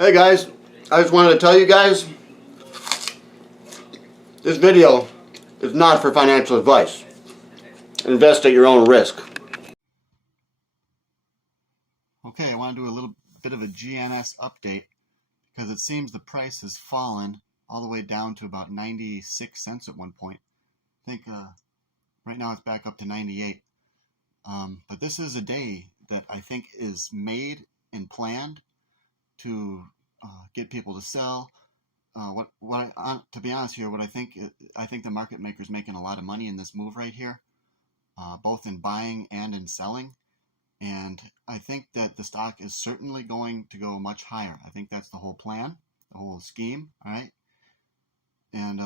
Hey guys, I just wanted to tell you guys, this video is not for financial advice. Invest at your own risk. Okay, I want to do a little bit of a GNS update because it seems the price has fallen all the way down to about 96 cents at one point. I think right now it's back up to 98. But this is a day that I think is made and planned to get people to sell. To be honest here, I think the market maker's making a lot of money in this move right here, both in buying and in selling. And I think that the stock is certainly going to go much higher. I think that's the whole plan, the whole scheme, all right? And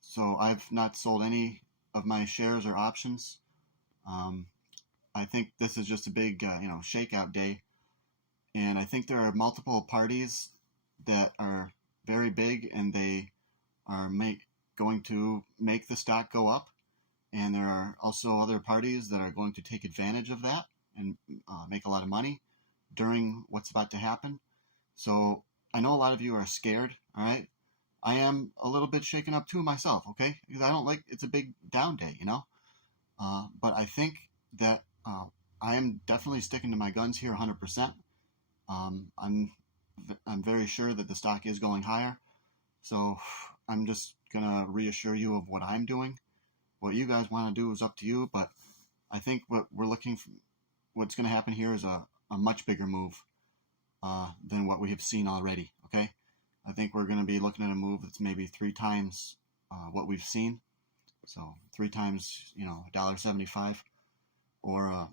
so I've not sold any of my shares or options. I think this is just a big, shakeout day. And I think there are multiple parties that are very big, and they are going to make the stock go up. And there are also other parties that are going to take advantage of that and make a lot of money during what's about to happen. So I know a lot of you are scared, all right? I am a little bit shaken up too myself, okay? Because I don't like, it's a big down day, but I think that I am definitely sticking to my guns here 100%. I'm very sure that the stock is going higher. So I'm just going to reassure you of what I'm doing. What you guys want to do is up to you, but I think what we're looking for, what's going to happen here is a much bigger move than what we have seen already, okay? I think we're going to be looking at a move that's maybe 3 times what we've seen. So 3 times, $1.75 or,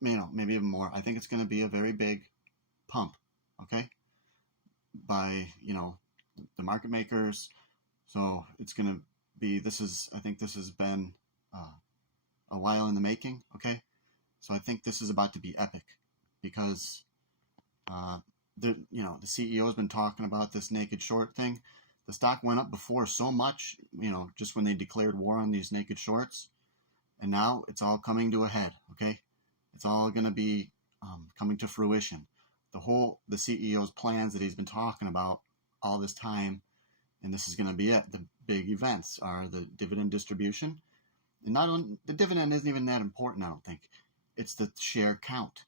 maybe even more. I think it's going to be a very big pump, okay, by, the market makers. So it's going to be, I think this has been a while in the making, okay? So I think this is about to be epic because the CEO has been talking about this naked short thing. The stock went up before so much, just when they declared war on these naked shorts, and now it's all coming to a head, okay? It's all going to be coming to fruition. The CEO's plans that he's been talking about all this time, and this is going to be it. The big events are the dividend distribution, and not only the dividend isn't even that important, I don't think. It's the share count,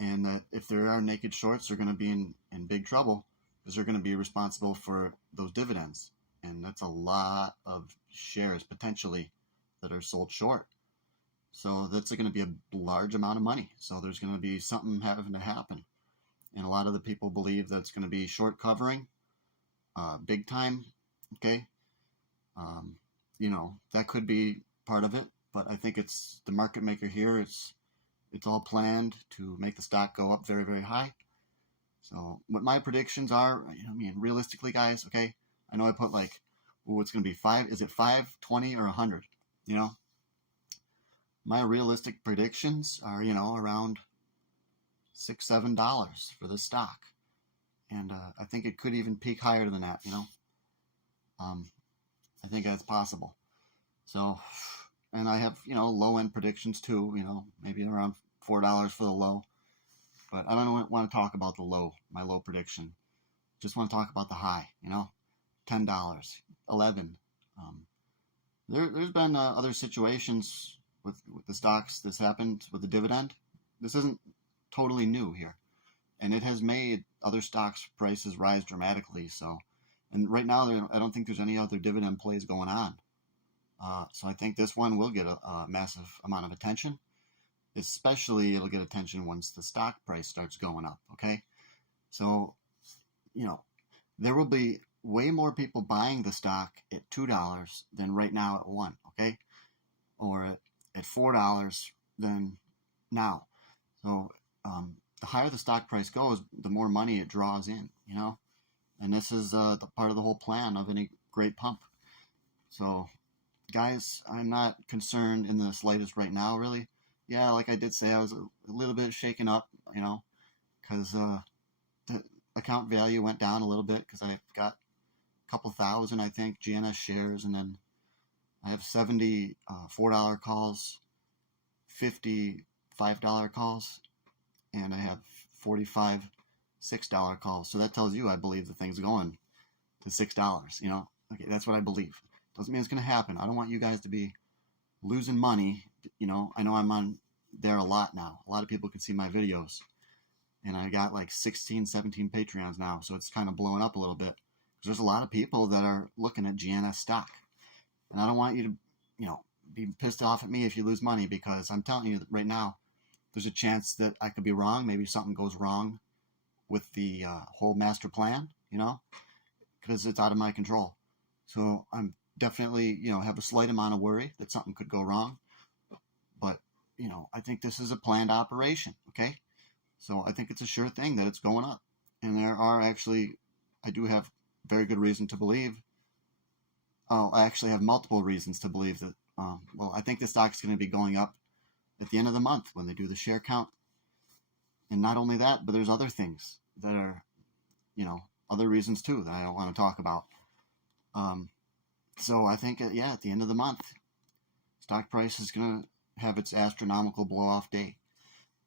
and that if there are naked shorts, they're going to be in big trouble because they're going to be responsible for those dividends, and that's a lot of shares potentially that are sold short. So that's going to be a large amount of money. So there's going to be something having to happen, and a lot of the people believe that it's going to be short covering, big time. Okay, that could be part of it, but I think it's the market maker here. It's all planned to make the stock go up very, very high. So what my predictions are, realistically, guys, okay, I know I put it's going to be 5, is it 5, 20, or 100? My realistic predictions are, around $6, $7 for this stock. And I think it could even peak higher than that, I think that's possible. So, and I have, low-end predictions too, maybe around $4 for the low. But I don't want to talk about the low, my low prediction. Just want to talk about the high, $10, $11. There's been other situations with the stocks that's happened with the dividend. This isn't totally new here. And it has made other stocks' prices rise dramatically. So, and right now, I don't think there's any other dividend plays going on. So I think this one will get a massive amount of attention. Especially, it'll get attention once the stock price starts going up, okay? So, there will be way more people buying the stock at $2 than right now at $1, okay? Or at $4 than now. So, the higher the stock price goes, the more money it draws in, And this is the part of the whole plan of any great pump. So, guys, I'm not concerned in the slightest right now, really. Yeah, like I did say, I was a little bit shaken up, because the account value went down a little bit because I've got a couple thousand, I think, GNS shares, and then I have 70 $4 calls, 50 $5 calls, and I have 45 $6 call. So that tells you I believe the thing's going to $6, you know? Okay, that's what I believe. Doesn't mean it's going to happen. I don't want you guys to be losing money. You know, I know I'm on there a lot now. A lot of people can see my videos. And I got like 16, 17 Patreons now. So it's kind of blowing up a little bit. Because there's a lot of people that are looking at GNS stock. And I don't want you to, you know, be pissed off at me if you lose money, because I'm telling you right now, there's a chance that I could be wrong. Maybe something goes wrong with the whole master plan, you know, because it's out of my control. So I'm definitely, you know, have a slight amount of worry that something could go wrong. But, you know, I think this is a planned operation, okay? So I think it's a sure thing that it's going up. And there are actually, I do have very good reason to believe. Oh, I actually have multiple reasons to believe that, well, I think the stock's going to be going up at the end of the month when they do the share count. And not only that, but there's other things that are, you know, other reasons too that I don't want to talk about. So I think, yeah, at the end of the month, stock price is going to have its astronomical blow-off day.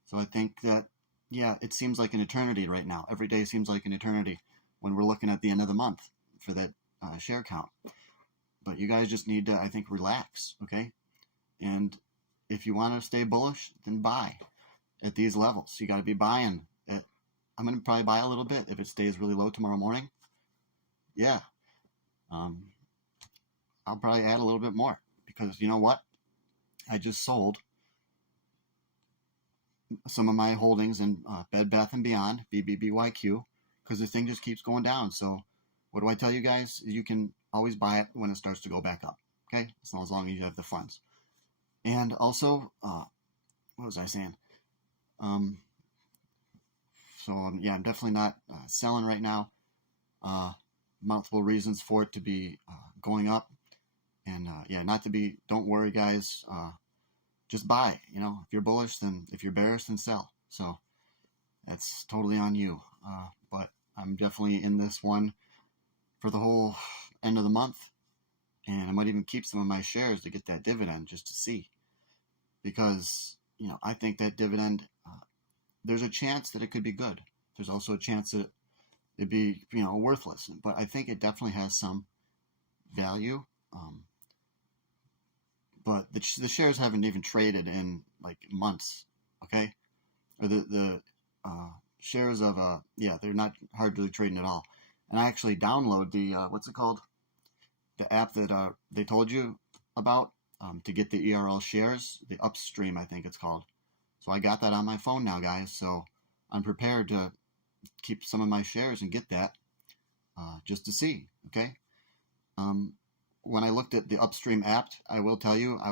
So I think that, yeah, it seems like an eternity right now. Every day seems like an eternity when we're looking at the end of the month for that share count. But you guys just need to, I think, relax, okay? And if you want to stay bullish, then buy at these levels. You got to be buying at, I'm going to probably buy a little bit if it stays really low tomorrow morning. Yeah. I'll probably add a little bit more, because you know what? I just sold some of my holdings in Bed Bath & Beyond, BBBYQ, because the thing just keeps going down. So what do I tell you guys? You can always buy it when it starts to go back up, okay? As long as you have the funds. And also, what was I saying? Yeah, I'm definitely not selling right now. Multiple reasons for it to be going up. And yeah, not to be, don't worry guys, just buy, you know, if you're bullish, then if you're bearish, then sell. So that's totally on you. But I'm definitely in this one for the whole end of the month. And I might even keep some of my shares to get that dividend just to see. Because, you know, I think that dividend, there's a chance that it could be good. There's also a chance that it'd be, you know, worthless. But I think it definitely has some value. But the shares haven't even traded in like months, okay? Or the shares of, yeah, they're not hardly trading at all. And I actually download the, what's it called? The app that they told you about to get the ERL shares, the Upstream, I think it's called. So I got that on my phone now, guys. So I'm prepared to keep some of my shares and get that just to see, okay? When I looked at the Upstream app, I will tell you, I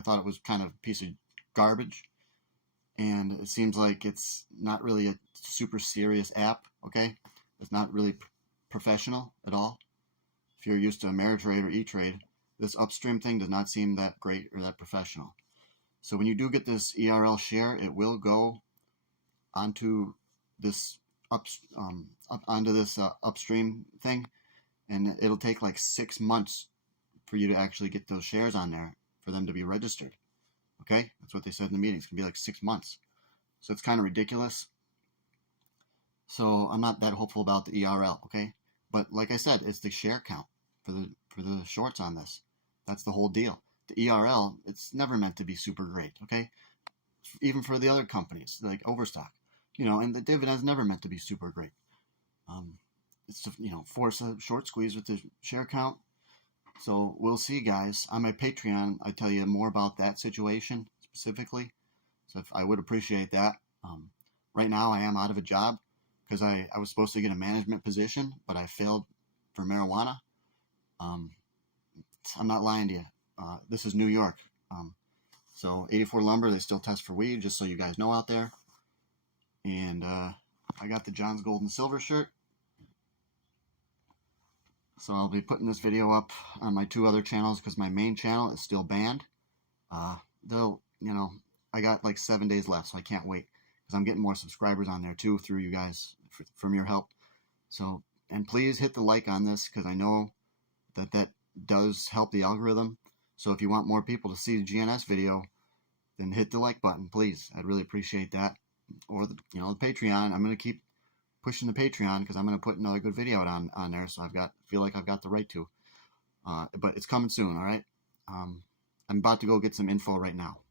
thought it was kind of a piece of garbage. And it seems like it's not really a super serious app, okay? It's not really professional at all. If you're used to Ameritrade or E-Trade, this Upstream thing does not seem that great or that professional. So when you do get this ERL share, it will go onto this Upstream thing. And it'll take like 6 months for you to actually get those shares on there for them to be registered. Okay? That's what they said in the meeting. It's going to be like 6 months. So it's kind of ridiculous. So I'm not that hopeful about the ERL, okay? But like I said, it's the share count for the shorts on this. That's the whole deal. The ERL, it's never meant to be super great, okay? Even for the other companies, like Overstock. You know, and the dividend's never meant to be super great. It's to, you know, force a short squeeze with the share count. So we'll see, guys. On my Patreon, I tell you more about that situation specifically. So if I would appreciate that. Right now, I am out of a job because I was supposed to get a management position, but I failed for marijuana. I'm not lying to you. This is New York. So 84 Lumber, they still test for weed, just so you guys know out there. And I got the JONS Gold and Silver shirt. So I'll be putting this video up on my 2 other channels because my main channel is still banned. Though, you know, I got like 7 days left, so I can't wait because I'm getting more subscribers on there too through you guys from your help. So, and please hit the like on this because I know that does help the algorithm. So if you want more people to see the GNS video, then hit the like button, please. I'd really appreciate that. or the the Patreon. I'm gonna keep pushing the Patreon because I'm gonna put another good video out on there. So feel like I've got the right to. But it's coming soon. All right. I'm about to go get some info right now.